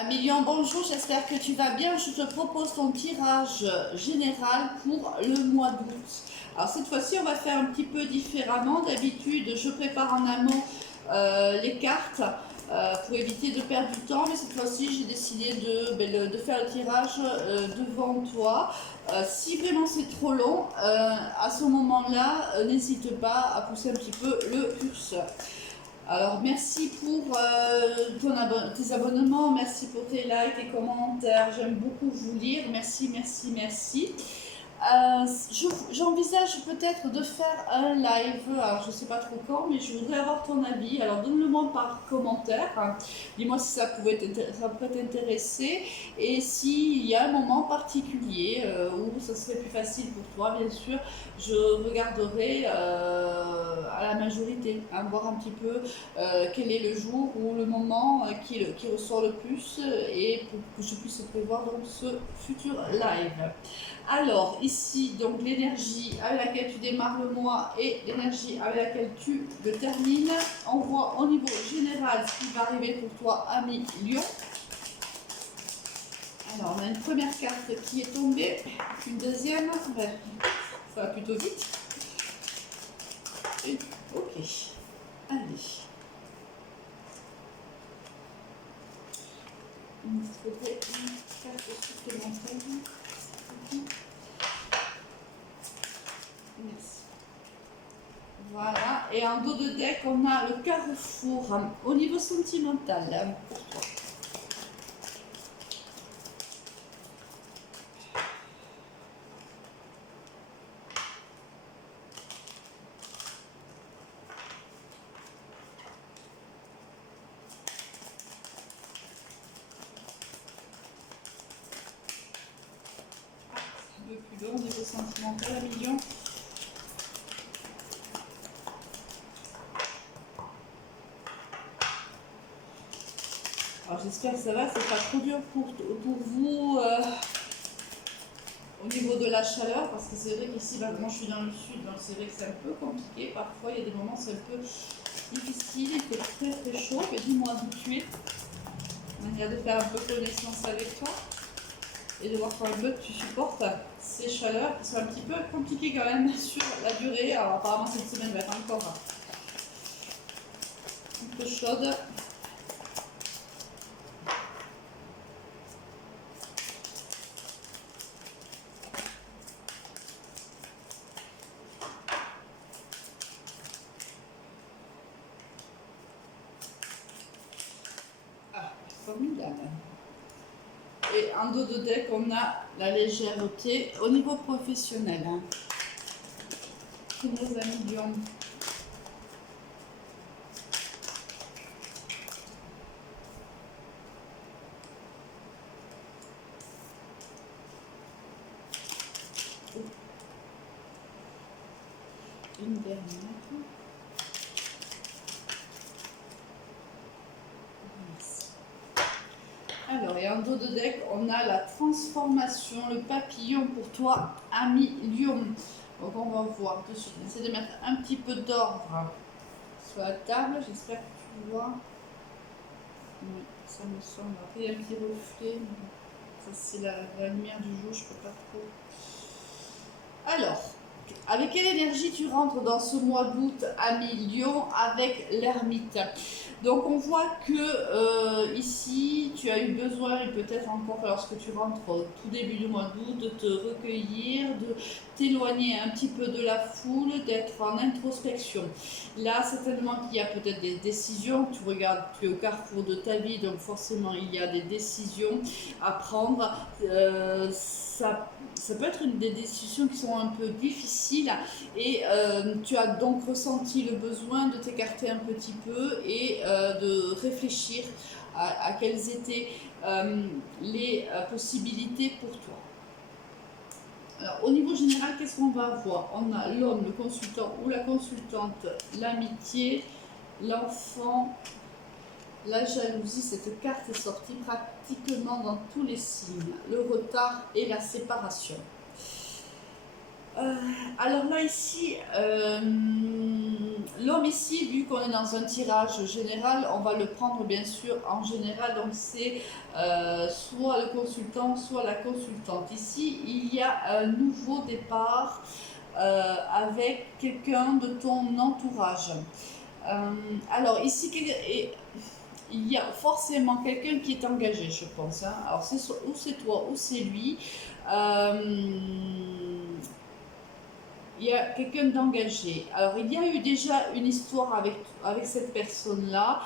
Amélion, bonjour, j'espère que tu vas bien. Je te propose ton tirage général pour le mois d'août. Alors cette fois-ci, on va faire un petit peu différemment. D'habitude, je prépare en amont les cartes pour éviter de perdre du temps. Mais cette fois-ci, j'ai décidé de faire le tirage devant toi. Si vraiment c'est trop long, à ce moment-là, n'hésite pas à pousser un petit peu le curseur. Alors, merci pour tes abonnements, merci pour tes likes, tes commentaires. J'aime beaucoup vous lire. Merci, merci, merci. J'envisage peut-être de faire un live, alors je ne sais pas trop quand, mais je voudrais avoir ton avis. Alors donne-le-moi par commentaire, dis-moi si ça pourrait t'intéresser et s'il y a un moment particulier où ça serait plus facile pour toi, bien sûr, je regarderai à la majorité, voir un petit peu quel est le jour ou le moment qui ressort le plus et pour que je puisse prévoir donc ce futur live. Alors, ici, donc l'énergie avec laquelle tu démarres le mois et l'énergie avec laquelle tu le termines. On voit au niveau général ce qui va arriver pour toi, ami Lion. Alors, on a une première carte qui est tombée, une deuxième, ça va plutôt vite. Et, ok, allez. Il me faudrait une carte supplémentaire. Merci. Voilà, et en dos de deck, on a le carrefour au niveau sentimental. Un peu plus long au niveau sentimental, à million. Alors j'espère que ça va, c'est pas trop dur pour vous au niveau de la chaleur, parce que c'est vrai qu'ici, moi je suis dans le sud, donc c'est vrai que c'est un peu compliqué. Parfois il y a des moments c'est un peu difficile, il fait très très chaud, mais dis-moi d'où tu es. Manière de faire un peu connaissance avec toi et de voir comment tu supportes ces chaleurs qui sont un petit peu compliquées quand même sur la durée. Alors apparemment cette semaine va être encore un peu chaude. Ah, formidable. Et en dos de deck, on a la légèreté au niveau professionnel. Nos amis Lion. Une dernière. Alors, et en dos de deck, on a la transformation, le papillon pour toi, ami Lion. Donc, on va voir tout de suite. J'essaie de mettre un petit peu d'ordre sur la table. J'espère que tu vois. Oui, ça me semble. Après, il y a un petit reflet. Ça, c'est la lumière du jour, je peux pas trop. Alors, avec quelle énergie tu rentres dans ce mois d'août, ami Lion, avec l'ermite? Donc on voit que ici tu as eu besoin, et peut-être encore lorsque tu rentres au tout début du mois d'août, de te recueillir, de t'éloigner un petit peu de la foule, d'être en introspection. Là, certainement qu'il y a peut-être des décisions, tu regardes, tu es au carrefour de ta vie, donc forcément il y a des décisions à prendre. Ça peut être des décisions qui sont un peu difficiles et tu as donc ressenti le besoin de t'écarter un petit peu et de réfléchir à quelles étaient les possibilités pour toi. Alors, au niveau général, qu'est-ce qu'on va avoir? On a l'homme, le consultant ou la consultante, l'amitié, l'enfant, la jalousie. Cette carte est sortie pratiquement dans tous les signes. Le retard et la séparation. Alors là, ici, l'homme ici, vu qu'on est dans un tirage général, on va le prendre bien sûr en général, donc c'est soit le consultant, soit la consultante. Ici, il y a un nouveau départ avec quelqu'un de ton entourage. Alors ici, il y a forcément quelqu'un qui est engagé, je pense. Hein. Alors ou c'est toi ou c'est lui. Il y a quelqu'un d'engagé. Alors, il y a eu déjà une histoire avec cette personne-là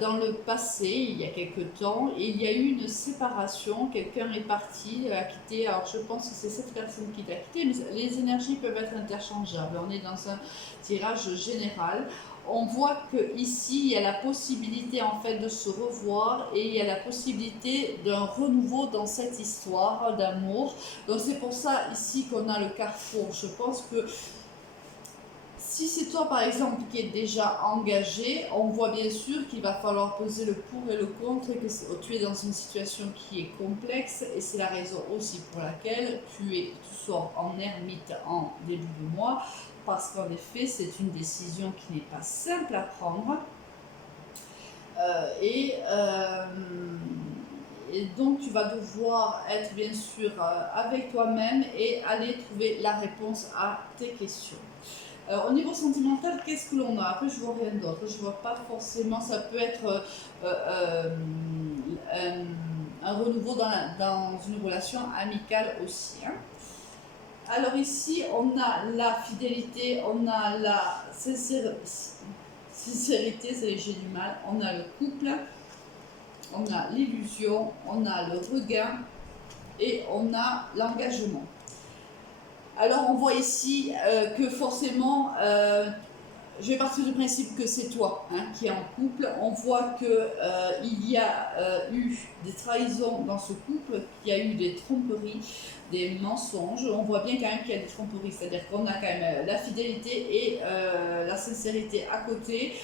dans le passé, il y a quelques temps, et il y a eu une séparation. Quelqu'un est parti, a quitté. Alors, je pense que c'est cette personne qui t'a quitté, mais les énergies peuvent être interchangeables. On est dans un tirage général. On voit que ici il y a la possibilité en fait de se revoir et il y a la possibilité d'un renouveau dans cette histoire d'amour. Donc c'est pour ça ici qu'on a le carrefour. Je pense que si c'est toi par exemple qui est déjà engagé, on voit bien sûr qu'il va falloir peser le pour et le contre et que tu es dans une situation qui est complexe et c'est la raison aussi pour laquelle tu sors en ermite en début de mois parce qu'en effet c'est une décision qui n'est pas simple à prendre et donc tu vas devoir être bien sûr avec toi-même et aller trouver la réponse à tes questions. Au niveau sentimental, qu'est-ce que l'on a? Après, je vois rien d'autre. Je vois pas forcément. Ça peut être un renouveau dans une relation amicale aussi. Hein. Alors ici, on a la fidélité, on a la sincérité, j'ai du mal. On a le couple, on a l'illusion, on a le regain et on a l'engagement. Alors on voit ici que forcément, je vais partir du principe que c'est toi qui es en couple. On voit qu'il y a eu des trahisons dans ce couple, qu'il y a eu des tromperies, des mensonges. On voit bien quand même qu'il y a des tromperies, c'est-à-dire qu'on a quand même la fidélité et la sincérité à côté.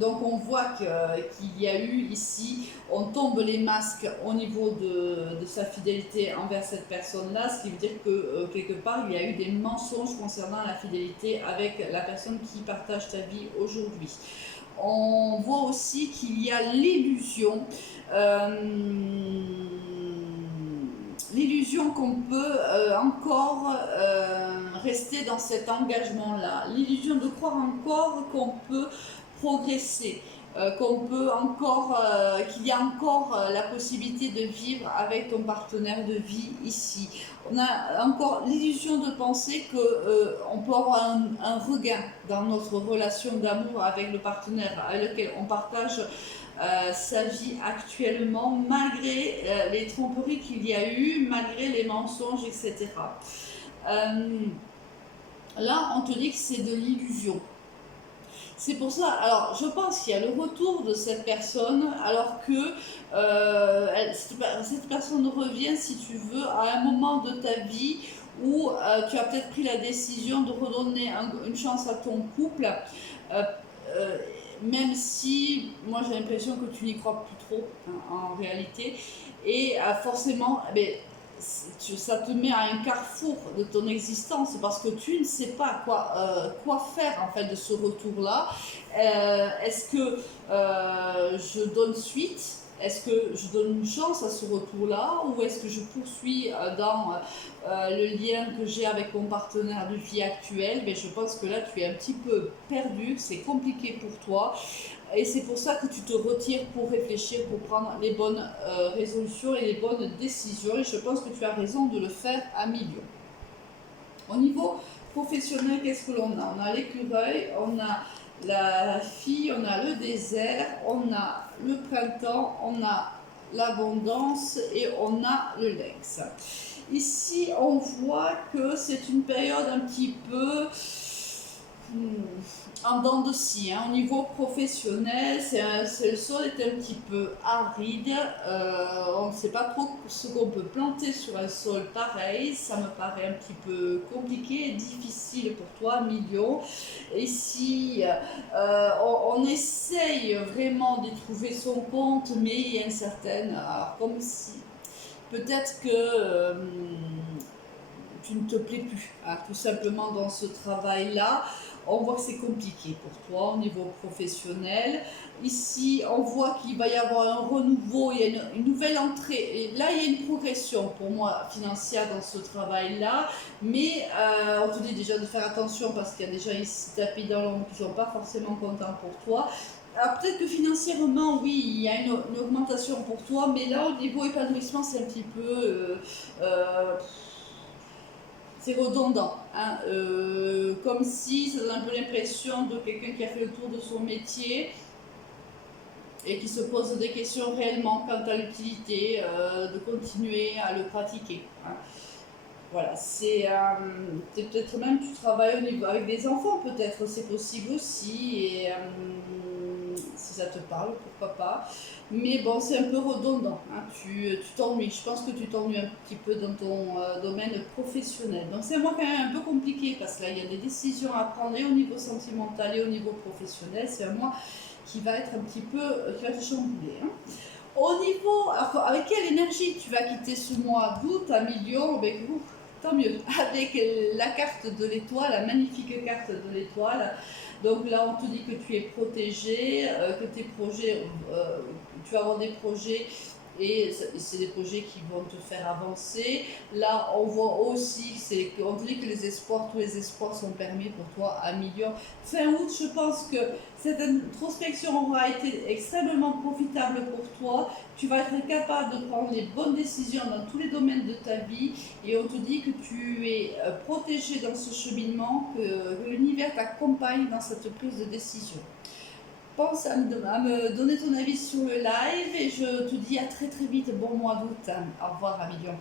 Donc on voit qu'il y a eu ici, on tombe les masques au niveau de sa fidélité envers cette personne-là, ce qui veut dire que quelque part il y a eu des mensonges concernant la fidélité avec la personne qui partage ta vie aujourd'hui. On voit aussi qu'il y a l'illusion. L'illusion qu'on peut encore rester dans cet engagement-là, l'illusion de croire encore qu'on peut progresser, qu'on peut encore, qu'il y a encore la possibilité de vivre avec ton partenaire de vie ici. On a encore l'illusion de penser qu'on peut avoir un regain dans notre relation d'amour avec le partenaire avec lequel on partage sa vie actuellement, malgré les tromperies qu'il y a eu, malgré les mensonges, etc. Là, on te dit que c'est de l'illusion. C'est pour ça, alors je pense qu'il y a le retour de cette personne, alors que cette personne revient, si tu veux, à un moment de ta vie où tu as peut-être pris la décision de redonner une chance à ton couple. Même si moi j'ai l'impression que tu n'y crois plus trop en réalité et forcément ça te met à un carrefour de ton existence parce que tu ne sais pas quoi faire en fait de ce retour là. Est-ce que je donne suite, est-ce que je donne une chance à ce retour-là ou est-ce que je poursuis dans le lien que j'ai avec mon partenaire de vie actuel? Mais je pense que là, tu es un petit peu perdu, c'est compliqué pour toi. Et c'est pour ça que tu te retires pour réfléchir, pour prendre les bonnes résolutions et les bonnes décisions. Et je pense que tu as raison de le faire à million. Au niveau professionnel, qu'est-ce que l'on a? On a l'écureuil, on a la fille, on a le désert, on a le printemps, on a l'abondance et on a le lynx. Ici, on voit que c'est une période un petit peu en dents de scie. Au niveau professionnel, le sol est un petit peu aride. On ne sait pas trop ce qu'on peut planter sur un sol pareil. Ça me paraît un petit peu compliqué et difficile pour toi, Million. Ici, on essaye vraiment d'y trouver son compte, mais il y a une certaine... Alors, comme si... Peut-être que tu ne te plais plus, hein, tout simplement dans ce travail-là. On voit que c'est compliqué pour toi au niveau professionnel. Ici, on voit qu'il va y avoir un renouveau, il y a une nouvelle entrée. Et là, il y a une progression pour moi financière dans ce travail-là. Mais on te dit déjà de faire attention parce qu'il y a des gens ici tapis dans l'ombre qui ne sont pas forcément contents pour toi. Alors peut-être que financièrement, oui, il y a une augmentation pour toi, mais là, au niveau épanouissement, c'est un petit peu... c'est redondant, hein, comme si ça donne un peu l'impression de quelqu'un qui a fait le tour de son métier et qui se pose des questions réellement quant à l'utilité de continuer à le pratiquer, hein. Voilà, c'est peut-être même tu travailles au niveau, avec des enfants, peut-être, c'est possible aussi, et si ça te parle, pourquoi pas. Mais bon, c'est un peu redondant, hein. Tu t'ennuies, je pense que tu t'ennuies un petit peu dans ton domaine professionnel. Donc c'est un mois quand même un peu compliqué, parce que là, il y a des décisions à prendre et au niveau sentimental et au niveau professionnel. C'est un mois qui va être un petit peu, qui va te chambouler, hein. Au niveau, alors, avec quelle énergie tu vas quitter ce mois d'août à Million? Ben, tant mieux, avec la carte de l'étoile, la magnifique carte de l'étoile. Donc là, on te dit que tu es protégé, que tes projets, tu vas avoir des projets et c'est des projets qui vont te faire avancer. Là, on voit aussi, on te dit que tous les espoirs sont permis pour toi à Million. Fin août, je pense que cette introspection aura été extrêmement profitable pour toi. Tu vas être capable de prendre les bonnes décisions dans tous les domaines de ta vie et on te dit que tu es protégé dans ce cheminement, que l'univers t'accompagne dans cette prise de décision. Pense à me donner ton avis sur le live et je te dis à très très vite, bon mois d'août. Au revoir, Amilion.